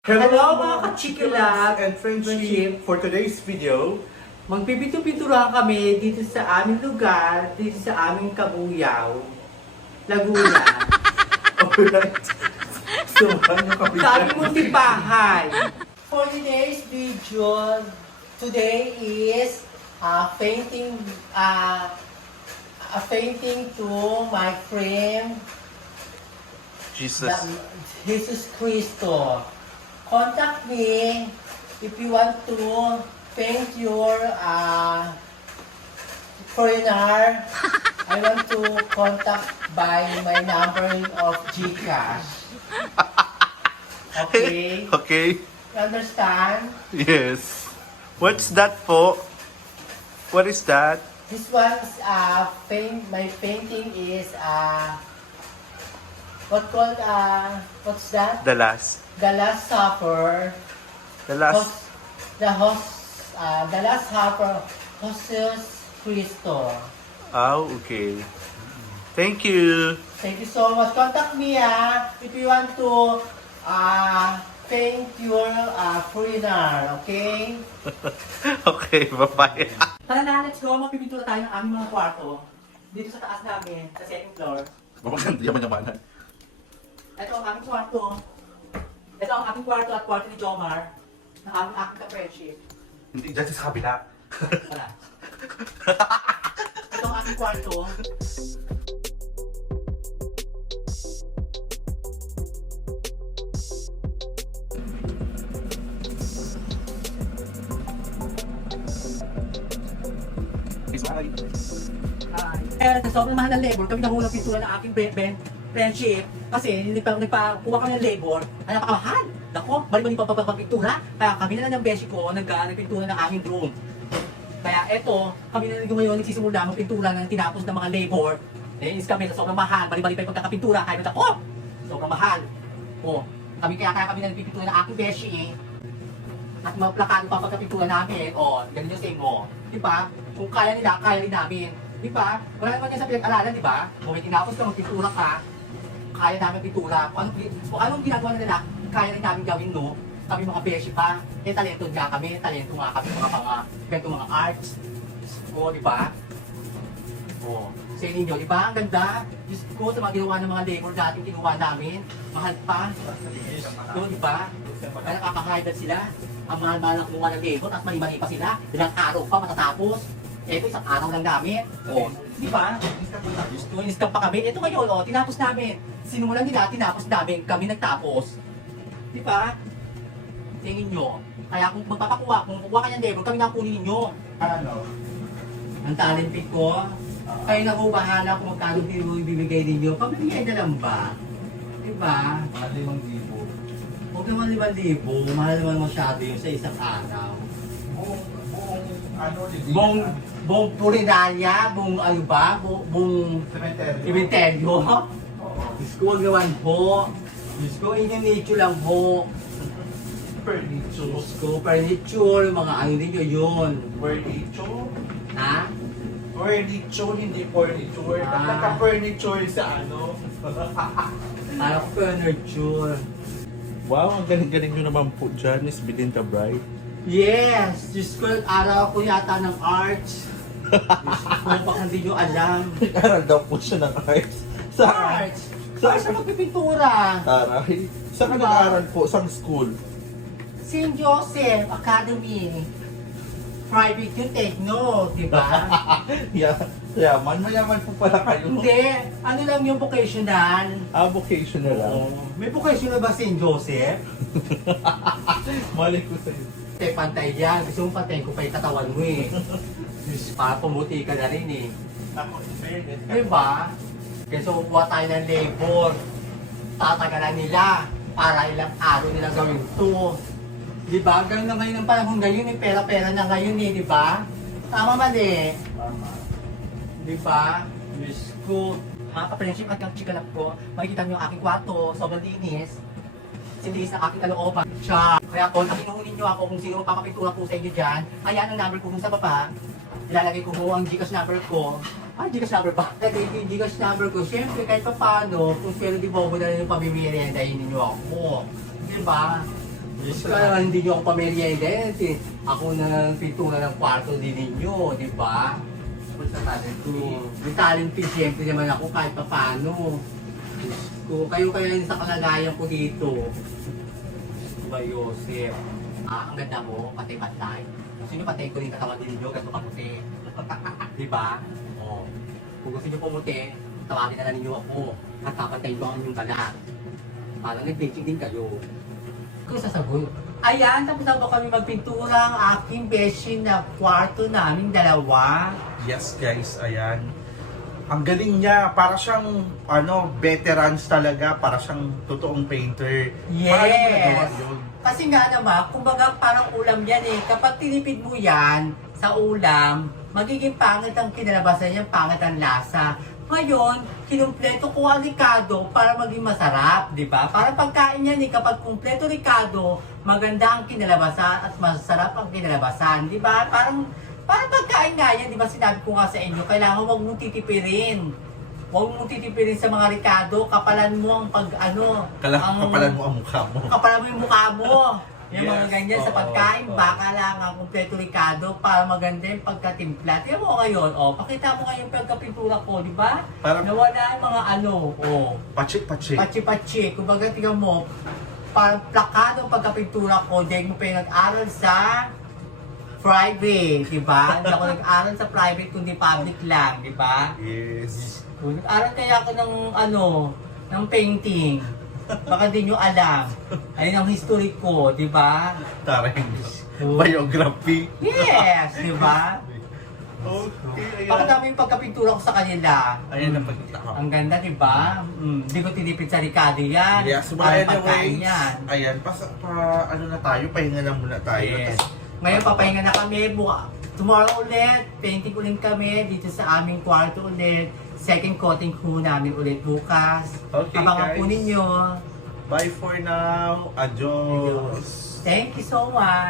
Hello mga kachikilab and friendship for today's video. Magpipinto-pintura kami dito sa aming lugar, dito sa aming Kabuyaw, Laguna. Alright. So, ano kami sa aming muntipahan. For today's video, today is uh, painting uh, a painting to my friend Jesus. the- Jesus Cristo. Contact me if you want to paint your uh, foreigner. I want to contact by my number of Gcash. Okay? Okay. You understand? Yes. What's that po? What is that? This one's uh, paint, my painting is uh, what called uh, what's that? The last. The Last Supper. The last. The host, uh, the Last Supper, Jesus Cristo. Oh, okay. Thank you. Thank you so much. Contact me ah, if you want to uh, paint your uh, foreigner, okay? okay, bye-bye. Tara na, let's go. Mapipintura tayo ng aming mga kwarto. Dito sa taas namin, sa second floor. Mapaganda yaman-yamanan. Ito ang aming kwarto. Ito ang aming kwarto at kwarto ni Jomar. Na aming aking ka-friendship. Hindi, dyan sa kabila. Wala. Ito ang aking kwarto. Bye. Eh, sa sobrang mahal ng labor, kami nahulang pintura ng aking ben, ben, friendship. Kasi nagpa, nagpakuha kami ng labor, ay napakamahal. Nako, bali-bali pa pa pintura. Kaya kami na lang ng beshi ko, nag, ah, nagpintura ng aming room. Kaya eto, kami na lang ngayon nagsisimula magpintura ng tinapos ng mga labor. Eh, is kami sa sobrang mahal, bali-bali pa yung pagkakapintura. Kaya oh, sobrang mahal. Oh, kami kaya kaya kami na nagpipintura ng aking beshi eh. At mga pa pagkapintura namin. O, oh, ganun yung same mo. Di ba? Kung kaya nila, kaya rin namin. Di ba? Wala naman yan sa pinag-aralan, di ba? Kung may tinapos ka, magpintura ka, kaya namin pintura. Kung anong, kung anong ginagawa nila, kaya rin namin gawin, no? Kami mga beshi pa. Eh, talento nga kami. Talento nga kami mga mga, ganito mga arts. O, di ba? O, sa inyo, di ba? Ang ganda. Diyos ko, sa mga ginawa ng mga labor dating kinuha namin. Mahal pa. Ko, di ba? Kaya nakaka-high sila. Ang mahal-mahal ng kumuha ng labor at mali-mali pa sila. Ilang araw pa matatapos. Ito isang araw lang namin. O, di ba? Ko, in-scam pa kami. Ito ngayon, o, tinapos namin. Sinulan nila, tinapos namin. Kami nagtapos. Di ba? Tingin nyo. Kaya kung magpapakuha, kung kukuha ka ng labor, kami na kunin ninyo. Ano? Ang talented ko, kayo na po bahala kung magkano bibigay ninyo. Pamigay na lang ba? Di ba? Mga limang libo. Huwag naman limang libo, mahal naman masyado yung sa isang araw. Buong, buong, ano, Bong, bong purinanya, bong ano ba, bong, bong cemetery. cementerio. Oo. Diyos ko, naman po. Diyos ko, in-nature lang po. Furniture. Diyos ko, furniture, mga ano ninyo yun. Furniture? Ha? Furniture, hindi furniture. Ah. Naka-furniture sa ano. Parang furniture. wow, ang galing-galing nyo naman po dyan, Miss Belinda Bright. Yes! Diyos ko, araw ko yata ng arts. Diyos ko, baka hindi nyo alam. Nag-aral daw po siya ng arts. Sa Arts! Saan sa magpipintura? Aray. Saan ka Diba? nag-aaral po? Saan school? St. Joseph Academy. Private yung techno, di ba? yeah, yaman. Mayaman po pala kayo. Hindi. Ano lang yung vocational? Ah, vocational lang. May vocational ba St. Joseph? Mali ko sa'yo. Eh, pantay yan. Gusto mong pantayin ko pa yung katawan mo eh. Para pumuti ka na rin eh. Ako, fairness. Di ba? Kaya so, kuha tayo ng labor. Tatagalan nila para ilang araw nila gawin to. Di ba? Ganun na ngayon ang panahon ngayon, may pera-pera na ngayon eh, di ba? Tama mali. Tama. Di ba? Diyos ko. Mga ka-friendship at yung chikalap ko, makikita niyo ang aking kwarto, sobrang linis. Sinilis ng aking kalooban. Siya. Kaya kung nakinuhunin niyo ako kung sino papapintura po sa inyo dyan, ayan ang number ko dun sa baba. Ilalagay ko po ang Gcash number ko. Ah, Gcash number ba? Lagay ko yung Gcash number ko. Siyempre, kahit pa paano, kung pwede di bobo na rin yung pamimiriendahin ninyo ako. Di ba? Diyos ko naman, hindi nyo ako pamerienda yan. Ako na pintura ng kwarto din ninyo, di ba? Sa talent fee. May talent fee, siyempre naman ako kahit pa paano. Ko, kayo kayo sa kalagayan ko dito. Ba, Yosef? Ah, ang ganda mo, patay patay. Gusto nyo patay ko rin katawan ninyo, gasto kaputi. di ba? Oh. Kung gusto nyo pumuti, tawagin na lang ninyo ako. At kapatay ko ang inyong balat. Parang nag-dating din kayo. Kung sasagot. Ayan, tapos na ba kami magpintura ang aking beshi na kwarto namin dalawa. Yes guys, ayan. Ang galing niya, para siyang ano, veterans talaga, para siyang totoong painter. Paano mo nagawa Yes! yun? Kasi nga naman, kumbaga parang ulam yan eh. Kapag tinipid mo yan sa ulam, magiging pangit ang kinalabasan niya, pangit ang lasa. Ngayon, kinumpleto ko ang ricado para maging masarap, di ba? Para pagkain yan eh, kapag kumpleto ricado, maganda ang kinalabasan at masarap ang kinalabasan, di ba? Parang, parang pagkain nga yan, di ba? Sinabi ko nga sa inyo, kailangan huwag mong titipirin. Huwag mong titipirin sa mga ricado, kapalan mo ang pag, ano, Kala, ang- kapalan mo ang mukha mo. kapalan mo yung mukha mo. Yung mga Yes, ganyan sa oo, pagkain, oo. baka lang ang kumpleto ricado para maganda yung pagkatimpla. Tingnan mo ngayon, oh, pakita mo ngayon yung pagkapintura ko, di ba? Parang Nawala yung mga ano, oh, pachik-pachik. pachi-pachi. Kumbaga, tingnan mo, parang plakado pagkapintura ko, dahil mo pa yung nag-aral sa private, di ba? Hindi ako nag-aral sa private, kundi public lang, di ba? Yes. Nag-aral kaya ako ng ano, ng painting. Baka di nyo alam. Ayun ang history ko, di ba? Oh. biography. Yes, di ba? Okay, Baka ayan. dami yung pagkapintura ko sa kanila. Ayan ang pagkita ko. Ang ganda, di ba? Mm, di ko tinipid sa Ricardo yan. Yes, but Parang pagkain anyways, yan. ayan, pa, pa, ano na tayo, pahinga na muna tayo. Yes. Tas- Ngayon, papahinga na kami. Buka, tomorrow ulit, painting ulit kami dito sa aming kwarto ulit. Second coating ko namin ulit bukas. Okay, Abangan po guys. ninyo. Bye for now. Adios. Thank you so much.